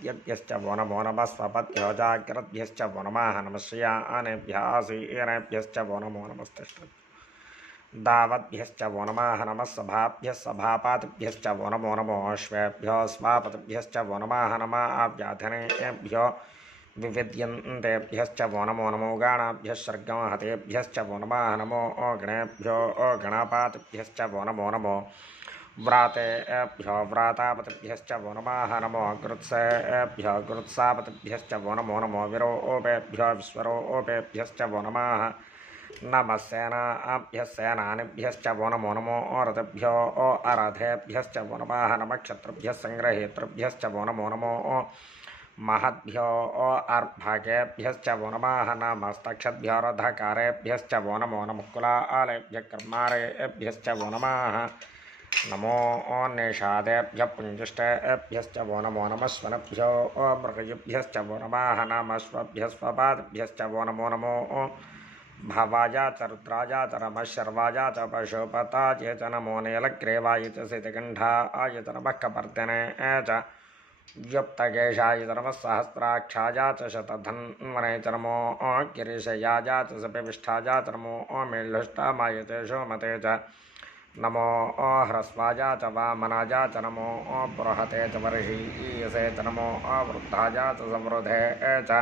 दिव्यभ्यश्च वो नमो नमः स्वपत्यो जाग्रद्भ्यश्च वो नमः नमः श्रियानेभ्यः आसीनेभ्यश्च वो नमो नमस्तिष्ठ दावद्भ्यश्च वो नमः सभाभ्यः सभापातिभ्यश्च वो नमो नमो अश्वेभ्यो स्वापतिभ्यश्च वो नमः नमः आव्याधनेभ्यो विविद्यन्तेभ्यश्च वो नमो नमो गाणाभ्यः सर्गमहतेभ्यश्च वो नमः नमो गणेभ्यो गणपातिभ्यश्च वो नमो नमो व्रातेभ्यो व्रातापतिभ्यश्च वो नमः नमो गृत्सेभ्यो गृत्सापतिभ्यश्च वो नमो नमो विरोपेभ्यो विश्वरोपेभ्यश्च वो नमः नमः सेनाभ्यः सेनानिभ्यश्च वो नमो नमो रथभ्यो, अरथेभ्यश्च वो नमः नमः क्षत्रुभ्यः सङ्ग्रहेतृभ्यश्च वो नमो नमो महद्भ्यो, अर्भकेभ्यश्च वो नमः नमस्तक्षद्भ्यो, रथकारेभ्यश्च वो नमो नमः कुलालेभ्यः कर्मारेभ्यश्च वो नमः नमो निषादेभ्यः पुञ्जिष्टेभ्यश्च वो नमो नमः स्वनभ्यो मृगयुभ्यश्च वो नमः नमः स्वभ्यः स्वपादभ्यश्च वो नमो नमो भवाजा च रुद्राजा च नमः शर्वाजा च पशुपताय च नमो नीलग्रेवाय च सितकण्ठाय च नमः कपर्दने च व्युप्तकेशाय च नमः सहस्राक्षाया च शतधन्वने च नमो गिरिशयाजा च सपिविष्ठाजा च नमो मेल्लुष्टामाय च शोमते च नमो ह्रस्वाजा च वामनाजा च नमो बृहते च वर्षीयसे च नमो वृद्धाजा च संवृधे च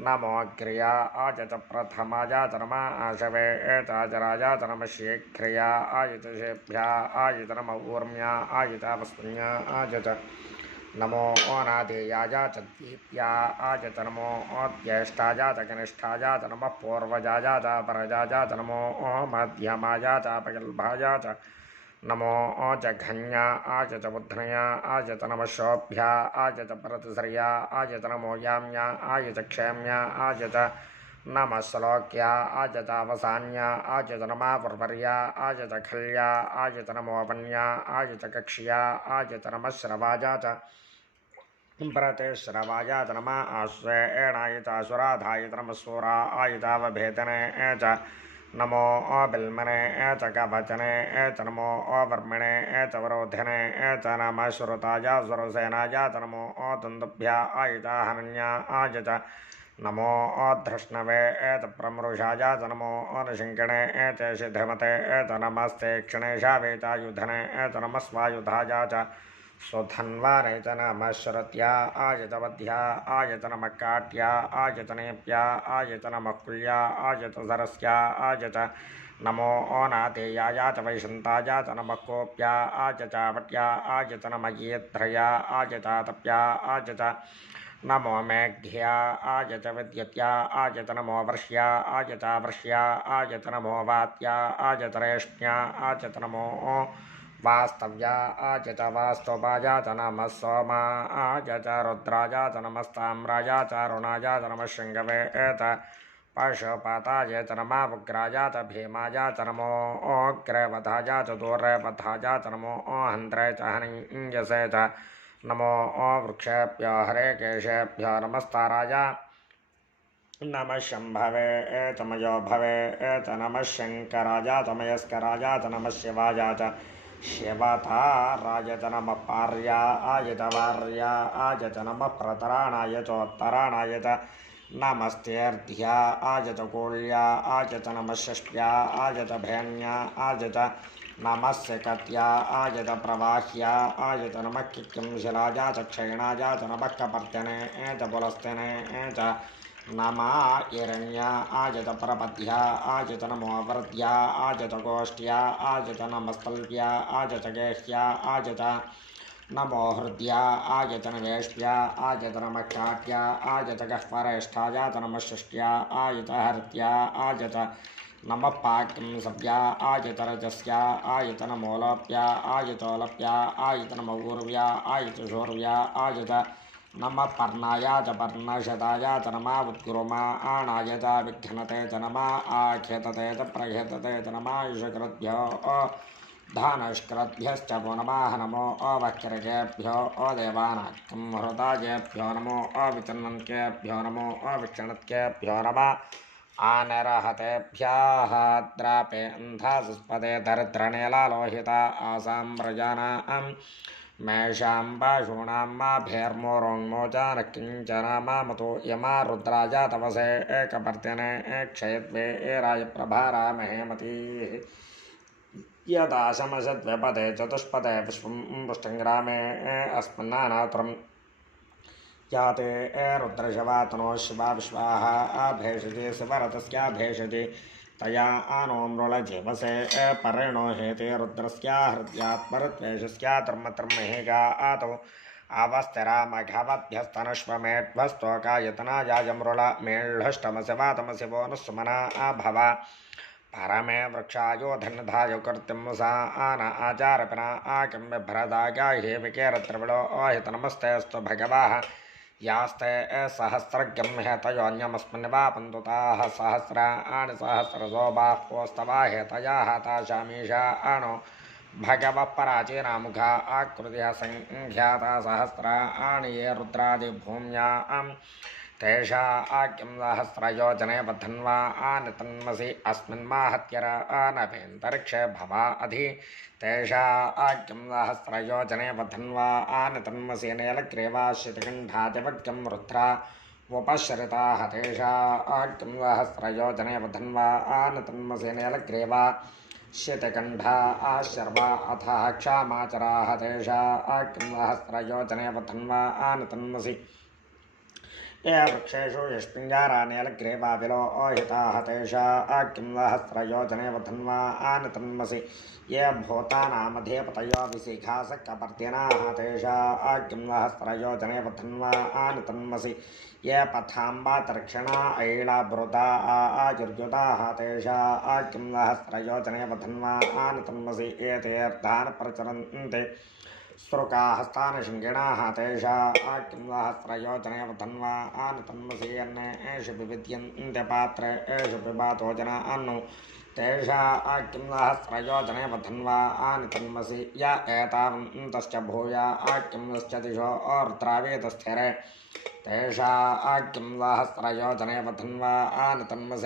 नमो क्रिया आज च प्रथमाजा च नम आशवे एताजराजा च नम शीघ्रिया आयत शेभ्या आयत नम ऊर्म्या आयत वस्पुन्या आज च नमो अनादेयाजा च दीप्या आज च नमो ज्येष्ठाजा च कनिष्ठाजा च नमः परजाजा च नमो मध्यमाजा च पगल्भाजा च नमो च घन्या आज च बुध्नया आज च शोभ्या आज च परतसर्या आज च नमो याम्या च क्षेम्या आज नमः श्लोक्या आज च अवसान्या आज च नमा पर्वर्या आज च आज च नमोपन्या आज च नमः श्रवाजा च प्रते श्रवाजा च नमः आश्वेणाय च सुराधाय च सूरा आय चावभेदने च नमो बिल्मने च कवचने च नमो वर्मिणे च वरोधने च नमः श्रुताजा स्वरसेनाजा च नमो दन्दभ्या आय च हनन्या आय च नमो धृष्णवे एत प्रमृषाजा च नमो अनुशिङ्कणे एत सिद्धमते एत नमस्ते क्षणेशावे चायुधने एत नमस्वायुधाजा च सुधन्वारे च नमः शरत्या आयतवध्या आयतनमः काट्या आयतनेप्या आयतनमः कुल्या आयत नमो अनातेयाया च वैशन्ताया च नमः कोप्या आच चावट्या, आयत नमः येध्रया आयचातप्या आच च नमो मेघ्या आयत विद्युत्या आयत नमो वर्ष्या आयचावर्ष्या आयत नमो वात्या आयत रेष्म्या आयत नमो वास्तव्या आज च वास्तवाजा च नमः सोमा आज च रुद्राजा च नमस्ताम्राजा च अरुणाजा च नमः शृङ्गवे एत पशुपताय च नमः उग्राजा च भीमाजा च नमो अग्रवधाजा च दूरवधाजा च नमो हन्त्रे च हनिञ्जसे च नमो वृक्षेभ्यो हरे केशेभ्य नमस्ताराय। नमः शम्भवे च मयो भवे च नमः शङ्कराजा च मयस्कराजा नम नमः शिवाजा च शिवता राजत नमः पार्या आयत वार्या आयत नम प्रतराणाय, चोत्तराणाय च नमस्तेऽर्ध्या आजत कोल्या, आजत नमः आजत नमस्य कत्या, आजत प्रवाह्या, आजत नमः किं शिलाजा च क्षयणाजा च नमः कपर्तने च पुलस्तने च नमा हिरण्या आजत परपद्या आजत वृद्ध्या आजत नमो हृद्या नवेष्ट्या आजत नमः काट्या आजत गह्वरेष्ठाजात नमः आजत सव्या आयत रजस्या आयत नमोलोप्या आयतोलप्या आयत नमो ऊर्व्या आयत आयत नमः पर्णाया च पर्णशताया च नमः उत्कुरुमा आणाय विघ्नते च नमः आख्यतते च प्रह्यतते च नमः धानष्कृभ्यश्च पुनवाह नमो अवक्रजेभ्यो अदेवानाख्यं हृदाजेभ्यो नमो अविचन्नन्त्येभ्यो नमो अविचणत्केभ्यो नम। आनरहतेभ्याः द्रापे अन्धासुस्पदे धरित्रनीलालोहिता आसां व्रजानां मेषां पाशूणां मा भेर्मोरोङ्मोचान किंचन मामतो यमा रुद्राजा तपसे एकपर्त्यने क्षयत्वे राजप्रभा रामहेमतीः यदाशमशद्व्यपदे चतुष्पदे पुष्पं पुष्टङ्ग्रामे अस्मन्नानातुरं याते रुद्रशवातनो शिवा विश्वाः भेषजे शिवरतस्या भेषजे। तया आनो मृळजीवसे परेणो हेते, रुद्रस्या हृद्यात्मरत्वेषस्या धर्मधर्महेगा आतौ। आवस्तिरामघवद्भ्यस्तनश्वमेध्वस्तोकायतनायाजमृळ मेळ्ढष्टमसि वातमसि वो न सुमना పరమే వృక్షాయో ధనధాయో కృత్యం సా ఆన ఆచారపిన ఆకిం బిభ్రదాగాహే వికేరత్రివలో ఓహిత నమస్తేస్తు భగవాః. యాస్తే సహస్రజ్ఞం హేతయోన్యమస్మిన్ వాపందుతాః సహస్రాణి సహస్రశోభాః పోస్తవా హేతయాः. తాశామీషా అణో భగవః పరాచీనాముఖ ఆకృతి సంఖ్యాత సహస్రాణి ఏ రుద్రాది భూమ్యాం तेषा आज्ञं सहस्रयोजने बधन्वा आनतन्मसि अस्मिन्माहत्यर आनभेन्तरिक्षे भवा अधि। तेषा आज्ञं सहस्रयोजने बधन्वा आनतन्मसि नेलग्रीवाश्रितकण्ठादिवज्ञं रुद्रा। उपश्रिताः तेषा आज्ञं सहस्रयोजने बधन्वा आनतन्मसि नेलग्रीवा शितकण्ठा आशर्वा अथः क्षामाचराः तेषा आज्ञं सहस्रयोजने बधन्वा आनतन्मसि ये वृक्षेषु यस्मिञ्जारानेलग्रेवाविलो ओहिताः तेषा किं सहस्रयोजने वधन्वा आनतन्मसि ये भूतानामधेपतयो विशिखासकपर्दिनाः तेषा किं सहस्रयोजने वधन्वा आनतन्मसि ये पथाम्बा तर्क्षणा ऐळाभृता आयुर्युताः तेषा किं सहस्रयोजने वधन्वा आनतन्मसि एतेऽर्थान् प्रचरन्ते स्रुकाहस्तानशृङ्गिणाः तेषा किं सहस्रयोजनेव धन्वा आनतन्मसि अन्ने एषु विविद्यन्ते पात्रे एषु पिबातो जना अन्नु। तेषा सहस्रयोजनेव धन्वा आनितन्मसि य एतावन्तश्च भूया किंश्च दिशो रुद्रावेतस्थिरे तेषा किं सहस्रयोजनेव धन्वा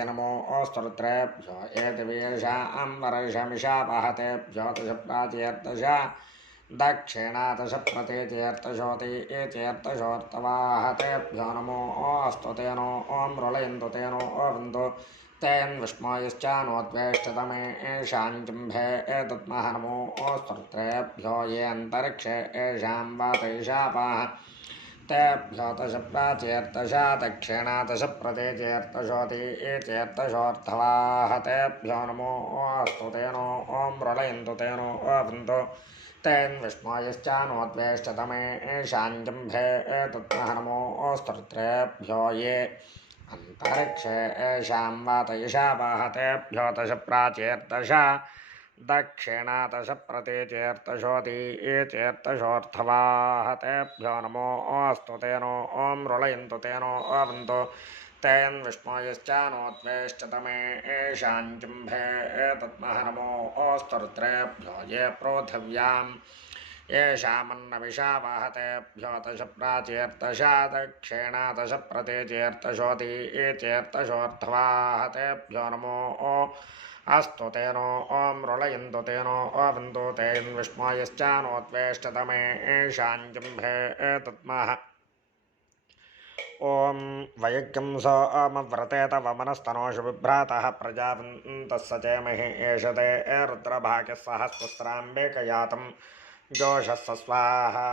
नमो स्तोत्रेभ्यो एतवेषा अम्बरषमिषा वहतेभ्यो दश प्राचीर्दश दक्षिणादशप्रतेत्यर्थशोति एत्यर्थशोर्तवाहतेभ्यो नमो अस्तु तेनो ॐ मृळयन्तु तेनो अवन्तु तेन् विष्मयश्चानोद्वेष्टतमे एषाञ्जम्भे एतद्मः नमो स्तोत्रेभ्यो ये अन्तरिक्षे येषां वातैषापाः तेभ्यो दश प्राचेर्तशा दक्षिणा दश प्रतेचेर्तशोति एचेर्तशोऽर्थवाह तेभ्यो नमो अस्तु तेनो ॐ मृळयन्तु तेनो अवन्तु तेन् विष्णोयश्चानोद्वेष्टतमे एषाञ्जम्भे एतत्मः नमो स्तोत्रेभ्यो ये। अन्तरिक्षे येषां वातयिषा वाहतेभ्यो दश प्राचेर्दश दक्षिणादश प्रतीचेर्तशोति ये चेर्तशोऽर्थवाहतेभ्यो नमो अस्तु तेनो ॐ रुलयन्तु तेनो अवन्तु तेन् विष्णुयश्चानोद्वेष्टतमे एषाञ्जुम्भे एतद्मः नमो ओस्तरुद्रेभ्यो ये प्रोथव्याम् येषामन्नविषा वाहतेभ्यो दश प्राचेर्तशा दक्षिणा दश प्रतेचेर्तशोति ये नमो ओ। अस्तु तेनो ॐ रुलयन्तु तेनो अवन्तु तेन् विष्णुयश्चानोद्वेष्टतमे एषाञ्जुम्भे एतद्मः ॐ वयज्ञं स अमव्रते तव मनस्तनोषु बिभ्रातः प्रजावन्तः सचेमहि एष ते रुद्रभाग्यः सहस्रस्राम्बेकयातं जोषः स्वाहा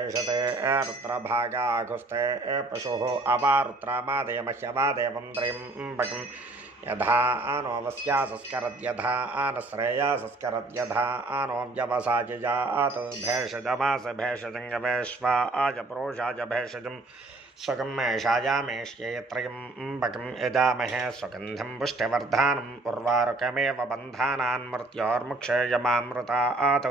एष ते रुद्रभागाघुस्ते पशुः अवारुद्रामादेमह्यवादेवं त्रयम्बकं यथा आनो वस्या संस्करद्यथा आनश्रेया संस्करद्यथा आनो व्यवसायजात् भेषजमास भेषजङ्गवेश्वा आज पुरुषाज भेषजम्। स्वगम्मेषायामेष्ये त्रयम्बकं यजामहे स्वगन्धं पुष्टिवर्धानम् उर्वारुकमेव बन्धानान् मृत्योर्मुक्षेयमामृतात्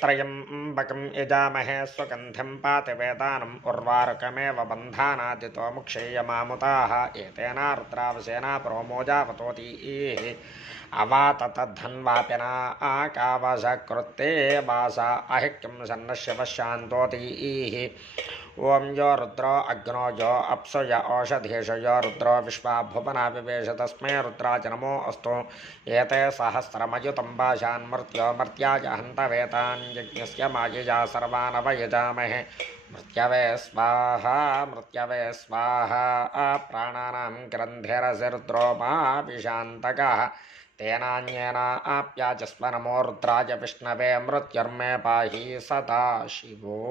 त्रयम्बकं यजामहे स्वगन्धं पातिवेदानम् उर्वारुकमेव बन्धानादितो मुक्षेयमामुताः। एतेना रुद्रावसेना प्रोमोजावतोतीः अवाततद्धन्वाप्यना आकावशकृत्ते वासा अहिक्यं सन्नश्य ॐ यो रुद्रो अग्नो यो अप्सु य ओषधीषु यो रुद्रो विश्वा भुवना विवेश तस्मै रुद्राज नमो अस्तु। एते सहस्रमयुतं भाषान्मर्त्यो मर्त्याय हन्तवेतान्यज्ञस्य मायिजा सर्वानवयजामहे। मृत्यवे स्वाहा मृत्यवे स्वाहा, प्राणानां ग्रन्थिरसिरुद्रो माभिशान्तकः तेनान्येन आप्याचस्व नमो रुद्राय विष्णवे मृत्युर्मे पाहि सदा शिवो।